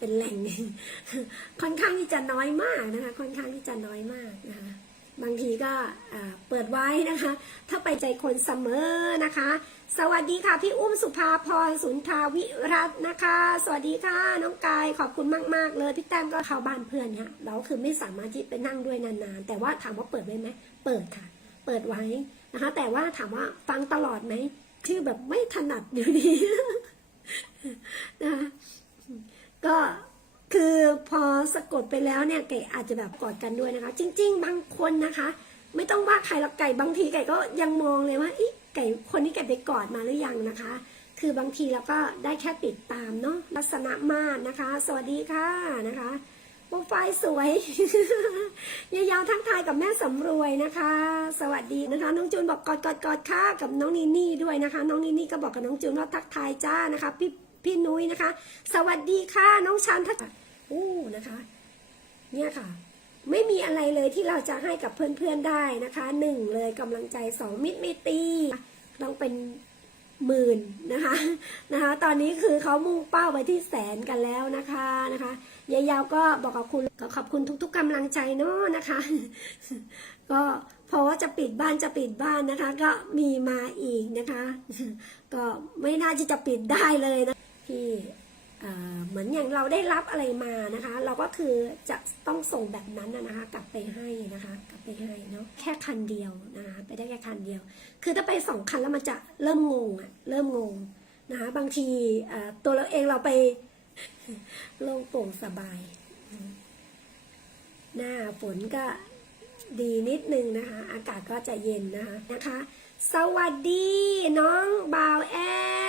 เป็นแหล่งค่อนข้างที่จะน้อยมากนะคะ ค่อนข้างที่จะน้อยมากนะคะ บางทีก็เปิดไว้นะคะ ถ้าไปใจคนเสมอนะคะ สวัสดีค่ะ พี่อุ้มสุภาพรสุนทาวิรัตน์นะคะ สวัสดีค่ะ น้องกายขอบคุณมาก ๆ เลยพี่แต้มก็เข้าบ้านเพื่อนค่ะเราคือไม่สามารถที่ไปนั่งด้วยนานๆ แต่ว่าถามว่าเปิดไว้ไหมเปิดค่ะ เปิดไว้นะคะ แต่ว่าถามว่าฟังตลอดไหมชื่อแบบไม่ถนัดอยู่ดีนะคะ ก็คือพอสะกดไปแล้วเนี่ยไก่อาจจะแบบกอดกันด้วยนะคะ จริง ๆ บางคนนะคะ ไม่ต้องว่าใครหรอกไก่บางทีไก่ก็ยังมองเลยว่าอีไก่คนนี้ไก่ไปกอดมาหรือยังนะคะ คือบางทีเราก็ได้แค่ติดตามเนาะลักษณะมาศนะคะ สวัสดีค่ะนะคะโปรไฟล์สวยยาวๆทั้งทายกับแม่สำรวยนะคะ สวัสดีนะคะ น้องจูนบอกกอดกอดกอดค่ะกับน้องนีนี่ด้วยนะคะ น้องนีนี่ก็บอกกับน้องจูนว่าทักทายจ้านะคะพี่ พี่นุ้ยนะคะ สวัสดีค่ะน้องชันทักอู้นะคะ เนี่ยค่ะ ไม่มีอะไรเลยที่เราจะให้กับเพื่อนๆได้นะคะหนึ่งเลยกำลังใจสองมิตรไม่ตีต้องเป็นหมื่นนะคะนะคะ ตอนนี้คือเขามุ่งเป้าไปที่แสนกันแล้วนะคะนะคะยายาวก็บอกกับคุณก็ขอบคุณทุก ๆกำลังใจเนาะนะคะ ก็เพราะว่าจะปิดบ้านจะปิดบ้านนะคะ ก็มีมาอีกนะคะ ก็ไม่น่าที่จะปิดได้เลยนะ ที่เหมือนอย่างเราได้รับอะไรมานะคะ เราก็คือจะต้องส่งแบบนั้นนะคะ กลับไปให้นะคะ กลับไปให้เนาะแค่คันเดียวนะคะไปได้แค่คันเดียว คือถ้าไปสองคันแล้วมันจะเริ่มงงอะเริ่มงงนะคะบางทีตัวเราเองเราไปโล่งโปร่งสบาย หน้าฝนก็ดีนิดนึงนะคะ อากาศก็จะเย็นนะคะนะคะ สวัสดี น้องบ่าวแอ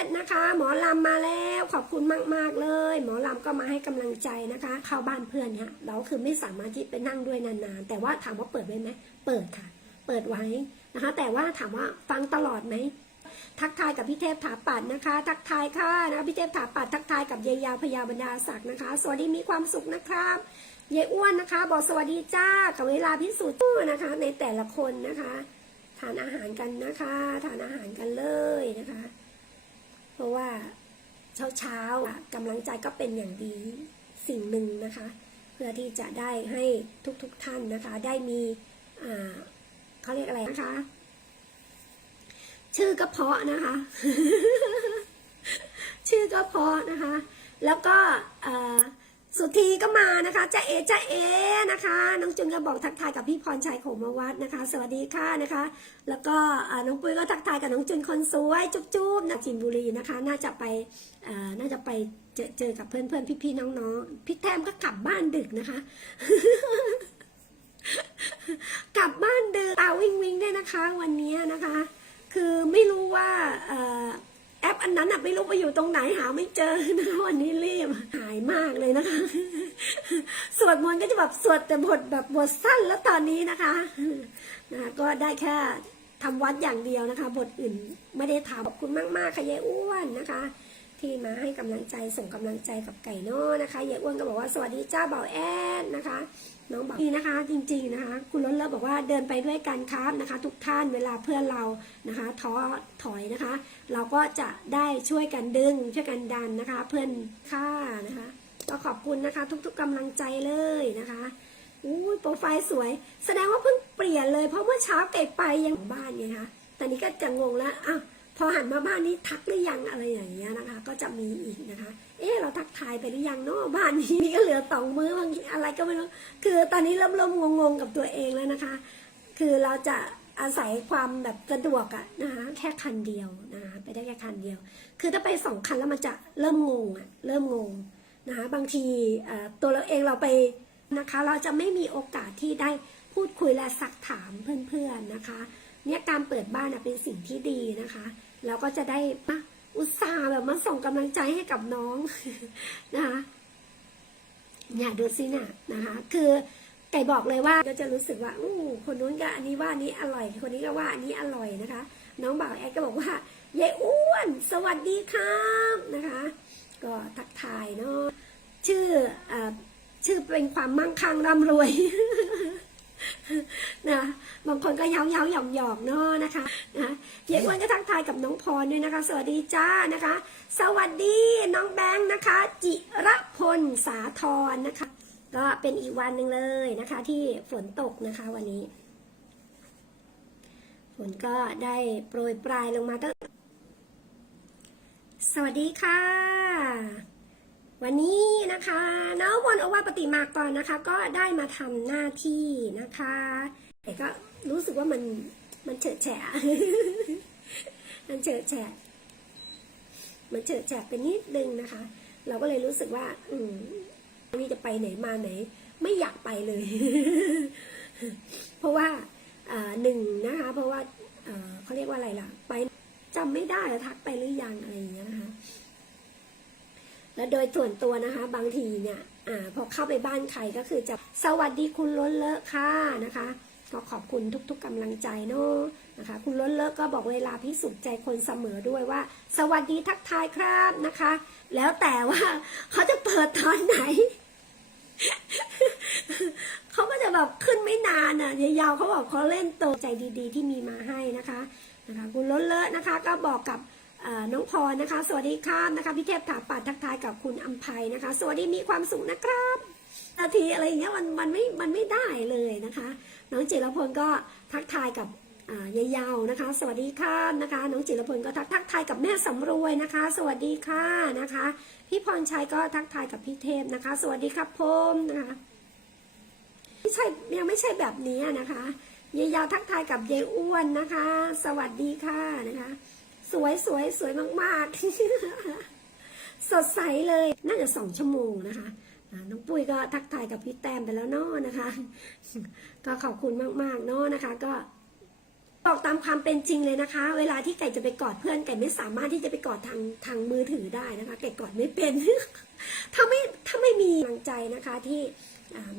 ดนะคะ หมอลำมาแล้วขอบคุณมาก ๆ เลย หมอลำก็มาให้กำลังใจนะคะ เข้าบ้านเพื่อนเนี่ยเราคือไม่สามารถที่ไปนั่งด้วยนานๆ แต่ว่าถามว่าเปิดไว้ไหมเปิดค่ะ เปิดไว้นะคะ แต่ว่าถามว่าฟังตลอดไหมทักทายกับพี่เทพถาปัดนะคะ ทักทายค่ะนะพี่เทพถาปัดทักทายกับยายยาวพยาบรรดาศักดิ์นะคะ สวัสดีมีความสุขนะครับยายอ้วนนะคะ บอกสวัสดีจ้ากับเวลาพิสูจน์นะคะ ในแต่ละคนนะคะ ทานอาหารกันนะคะ ทานอาหารกันเลยนะคะ เพราะว่าเช้าเช้าๆกำลังใจก็เป็นอย่างดีสิ่งหนึ่งนะคะ เพื่อที่จะได้ให้ทุกๆทท่านนะคะ ได้มีเขาเรียกอะไรนะคะ ชื่อก็เพาะนะคะ ชื่อก็เพาะนะคะ แล้วก็ สุธีก็มานะคะจ้าเอจ้าเอนะคะน้องจุนก็บอกทักทายกับพี่พรชัยโขมวัฒนะคะ สวัสดีค่ะนะคะ แล้วก็น้องปุ้ยก็ทักทายกับน้องจุนคนสวยจุ๊บๆนะจินบุรีนะคะ น่าจะไปน่าจะไปเจอเจอกับเพื่อนๆพี่ๆน้องๆพี่แทมก็กลับบ้านดึกนะคะ กลับบ้านดึกตาวิ่งวิ่งๆด้นะคะ วันนี้นะคะ คือไม่รู้ว่าเอ แอปอันนั้นอะไม่รู้ไปอยู่ตรงไหนหาไม่เจอนะคะวันนี้รีบหายมากเลยนะคะ สวดมนต์ก็จะแบบสวดแต่บทแบบบทสั้นแล้วตอนนี้นะคะนะคะก็ได้แค่ทำวัดอย่างเดียวนะคะ บทอื่นไม่ได้ทำขอบคุณมากๆค่ะยายอ้วนนะคะ ที่มาให้กำลังใจส่งกำลังใจกับไก่โน่นะคะยายอ้วนก็บอกว่าสวัสดีเจ้าเบาแอดนะคะ น้องบอกนี่นะคะ จริง ๆนะคะ คุณล้นเลิศบอกว่าเดินไปด้วยกันครับนะคะ ทุกท่านเวลาเพื่อนเรานะคะท้อถอยนะคะ เราก็จะได้ช่วยกันดึงช่วยกันดันนะคะ เพื่อนค่านะคะก็ขอบคุณนะคะ ทุก ๆกำลังใจเลยนะคะอุ้ยโปรไฟล์สวย แสดงว่าเพิ่งเปลี่ยนเลยเพราะเมื่อเช้าไก่ไปยังบ้านไงคะตอนนี้ก็จะงงแล้วอ้าว พอหันมาบ้านนี้ทักหรือยังอะไรอย่างเงี้ยนะคะ ก็จะมีอีกนะคะ เอ๊ะเราทักทายไปหรือยังเนาะบ้านนี้นี่ก็เหลือสองมื้อบางทีอะไรก็ไม่รู้คือตอนนี้เริ่มเริ่มงงๆกับตัวเองแล้วนะคะ คือเราจะอาศัยความแบบสะดวกอะนะคะแค่คันเดียวนะคะไปได้แค่คันเดียว คือถ้าไปสองคันแล้วมันจะเริ่มงงอะเริ่มงงนะคะบางทีตัวเราเองเราไปนะคะ เราจะไม่มีโอกาสที่ได้พูดคุยและสักถามเพื่อนๆนะคะ เนี่ยการเปิดบ้านเป็นสิ่งที่ดีนะคะเราก็จะได้มาอุตส่าห์แบบมาส่งกำลังใจให้กับน้องนะคะเนี่ยดูสิเนี่ยนะคะ คือไก่บอกเลยว่าก็จะรู้สึกว่าอู้คนนู้นก็อันนี้ว่านี้อร่อย คนนี้ก็ว่าอันนี้อร่อยนะคะ น้องบ่าวแอดก็บอกว่ายายอ้วน สวัสดีครับนะคะ ก็ทักทายเนาะชื่อเอ่อชื่อเป็นความมั่งคั่งร่ำรวย นะบางคนก็เย้าเย้าหยอกหยอกเนาะนะคะนะเย้อ้วนก็ทักทายกับน้องพรด้วยนะคะ สวัสดีจ้านะคะ สวัสดีน้องแบงค์นะคะ จิรพลสาธรนะคะ ก็เป็นอีกวันหนึ่งเลยนะคะ ที่ฝนตกนะคะวันนี้ ฝนก็ได้โปรยปลายลงมาตั้งสวัสดีค่ะ วันนี้นะคะน้องวนโอวาปฏิมากรนะคะ ก็ได้มาทำหน้าที่นะคะ แต่ก็รู้สึกว่ามันมันเฉอะแฉะมันเฉอะแฉะมันเฉอะแฉะเป็นนิดนึงนะคะ เราก็เลยรู้สึกว่า อืมนี่จะไปไหนมาไหน ไม่อยากไปเลย เพราะว่าอ่าหนึ่งนะคะ เพราะว่าเอ่อเขาเรียกว่าอะไรล่ะ ไปจำไม่ได้ทักไปหรือยังอะไรอย่างเงี้ยนะคะ แล้วโดยส่วนตัวนะคะ บางทีเนี่ยอาพอเข้าไปบ้านใครก็คือจะสวัสดีคุณล้นเลอะค่ะนะคะก็ขอบคุณทุก ๆกำลังใจเนาะนะคะ คุณล้นเลอะก็บอกเวลาพิสูจน์ใจคนเสมอด้วยว่า สวัสดีทักทายครับนะคะ แล้วแต่ว่าเขาจะเปิดตอนไหนเขาก็จะแบบขึ้นไม่นานอะยาวๆเขาบอกเขาเล่นโตใจดีๆ ที่มีมาให้นะคะนะคะ คุณล้นเลอะนะคะ ก็บอกกับ น้องพรนะคะ สวัสดีครับนะคะพี่เทพถาปัดทักทายกับคุณอัมภัยนะคะ สวัสดีมีความสุขนะครับนาทีอะไรอย่างเงี้ยมันมันไม่มันไม่ได้เลยนะคะ น้องจิรพลก็ทักทายกับอ่ายายาวนะคะ สวัสดีค่ะนะคะ น้องจิรพลก็ทักทักทายกับแม่สำรวยนะคะ สวัสดีค่ะนะคะ พี่พรชัยก็ทักทายกับพี่เทพนะคะ สวัสดีครับผมนะคะไม่ใช่ยังไม่ใช่แบบนี้นะคะยายาวทักทายกับยายอ้วนนะคะ สวัสดีค่ะนะคะ สวยสวยสวยมากๆ สดใสเลย น่าจะสองชั่วโมงนะคะน้องปุ้ยก็ทักทายกับพี่แต้มไปแล้วเนาะนะคะ ก็ขอบคุณมากๆเนาะนะคะ ก็บอกตามความเป็นจริงเลยนะคะ เวลาที่ไก่จะไปกอดเพื่อนไก่ไม่สามารถที่จะไปกอดทางทางมือถือได้นะคะ ไก่กอดไม่เป็น ถ้าไม่ถ้าไม่มีกำลังใจนะคะที่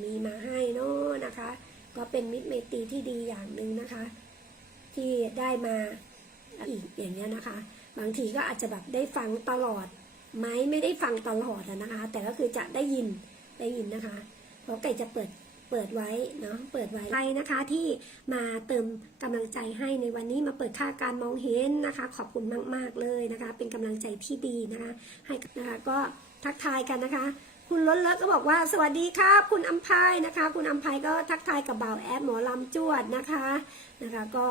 มีมาให้เนาะนะคะ ก็เป็นมิตรเมตรีที่ดีอย่างหนึ่งนะคะ ที่ได้มา อีกอย่างเงี้ยนะคะ บางทีก็อาจจะแบบได้ฟังตลอดไหมไม่ได้ฟังตลอดนะคะ แต่ก็คือจะได้ยินได้ยินนะคะเพราะไก่จะเปิดเปิดไว้เนาะเปิดไว้ใครนะคะที่มาเติมกำลังใจให้ในวันนี้มาเปิดค่าการมองเห็นนะคะ ขอบคุณมาก ๆ เลยนะคะ เป็นกำลังใจที่ดีนะคะ ให้นะคะก็ทักทายกันนะคะ คุณล้นเลิศก็บอกว่าสวัสดีครับ คุณอัมพายนะคะ คุณอัมพายก็ทักทายกับบ่าวแอดหมอลำจวดนะคะนะคะ ก็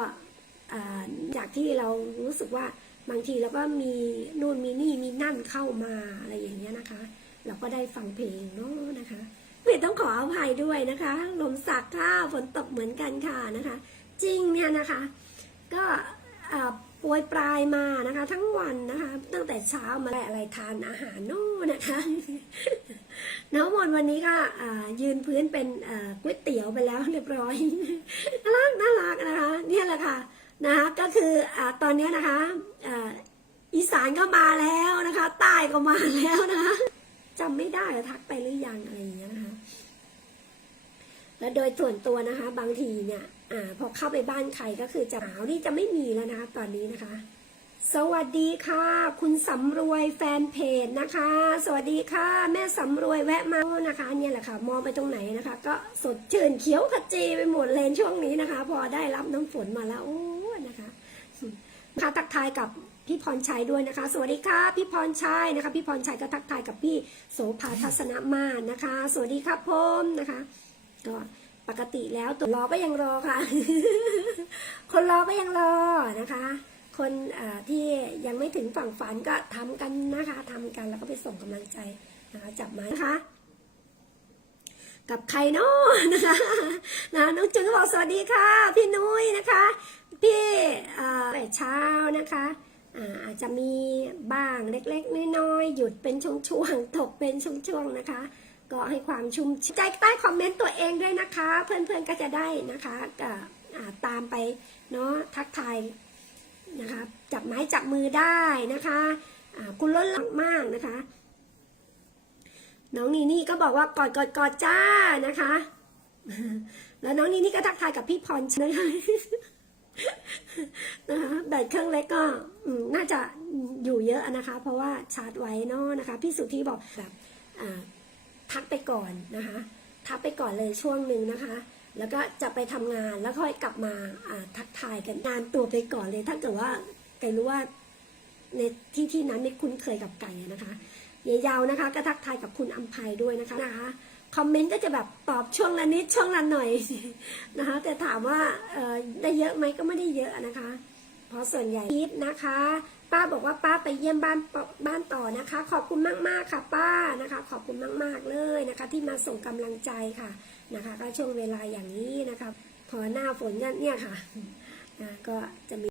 จากที่เรารู้สึกว่าบางทีเราก็มีนู่นมีนี่มีนั่นเข้ามาอะไรอย่างเงี้ยนะคะ เราก็ได้ฟังเพลงเนาะนะคะเพื่ต้องขออภัยด้วยนะคะ ลมสักค่ะฝนตกเหมือนกันค่ะนะคะ จริงเนี่ยนะคะ ก็อ่าโปรยปลายมานะคะ ทั้งวันนะคะ ตั้งแต่เช้ามาอะไรอะไรทานอาหารโน่นนะคะน้องมนวันนี้ก็ยืนพื้นเป็นก๋วยเตี๋ยวไปแล้วเรียบร้อยน่ารักน่ารักนะคะ เนี่ยแหละค่ะ นะคะก็คืออ่าตอนเนี้ยนะคะอ่าอีสานก็มาแล้วนะคะ ใต้ก็มาแล้วนะคะจำไม่ได้ทักไปหรือยังอะไรอย่างเงี้ยนะคะ แล้วโดยส่วนตัวนะคะ บางทีเนี่ยอ่าพอเข้าไปบ้านใครก็คือจะหนาวนี่จะไม่มีแล้วนะคะ ตอนนี้นะคะ สวัสดีค่ะ คุณสำรวยแฟนเพจนะคะ สวัสดีค่ะ แม่สำรวยแวะมานะคะ เนี่ยแหละค่ะ มองไปตรงไหนนะคะ ก็สดชื่นเขียวขจีไปหมดเลยช่วงนี้นะคะ พอได้รับน้ำฝนมาแล้วโอ้ นะคะค่ะทักทายกับพี่พรชัยด้วยนะคะ สวัสดีค่ะพี่พรชัยนะคะ พี่พรชัยก็ทักทายกับพี่โสภาทัศนมานะคะ สวัสดีครับผมนะคะ ก็ปกติแล้วตัวรอก็ยังรอค่ะ คนรอก็ยังรอนะคะ คนที่ยังไม่ถึงฝั่งฝันก็ทำกันนะคะทำกันแล้วก็ไปส่งกำลังใจนะคะ จับไม้นะคะกับใครเนาะนะคะนะน้องจุนก็บอกสวัสดีค่ะ พี่นุ้ยนะคะ พี่เอ่อแต่เช้านะคะอาจจะมีบ้างเล็กๆ น้อยๆ หยุดเป็นช่วงๆ ตกเป็นช่วงๆ นะคะ ก็ให้ความชุ่มชื่นใจใต้คอมเมนต์ตัวเองด้วยนะคะ เพื่อนๆ ก็จะได้นะคะก็ตามไปเนาะทักทายนะคะ จับไม้จับมือได้นะคะคุณล้นหลังมากนะคะ น้องนีนี่ก็บอกว่ากอดกอดกอดจ้านะคะ แล้วน้องนีนี่ก็ทักทายกับพี่พรนะคะ นะคะแบตเครื่องเล็กก็น่าจะอยู่เยอะนะคะ เพราะว่าชาร์จไว้เนอะนะคะ พี่สุธีบอกแบบอ่าทักไปก่อนนะคะทักไปก่อนเลยช่วงหนึ่งนะคะ แล้วก็จะไปทำงานแล้วค่อยกลับมาทักทายกันงานตัวไปก่อนเลย ถ้าเกิดว่าไก่รู้ว่าในที่ที่นั้นไม่คุ้นเคยกับไก่นะคะยายาวนะคะ ก็ทักทายกับคุณอัมภัยด้วยนะคะนะคะ คอมเมนต์ก็จะแบบตอบช่วงละนิดช่วงละหน่อยนะคะแต่ถามว่าได้เยอะไหมก็ไม่ได้เยอะนะคะ เพราะส่วนใหญ่คิดนะคะ ป้าบอกว่าป้าไปเยี่ยมบ้านบ้านต่อนะคะ ขอบคุณมากๆค่ะ ป้านะคะ ขอบคุณมากๆเลยนะคะ ที่มาส่งกำลังใจค่ะนะคะ ก็ช่วงเวลาอย่างนี้นะคะพอหน้าฝนเนี่ยค่ะะก็จะมี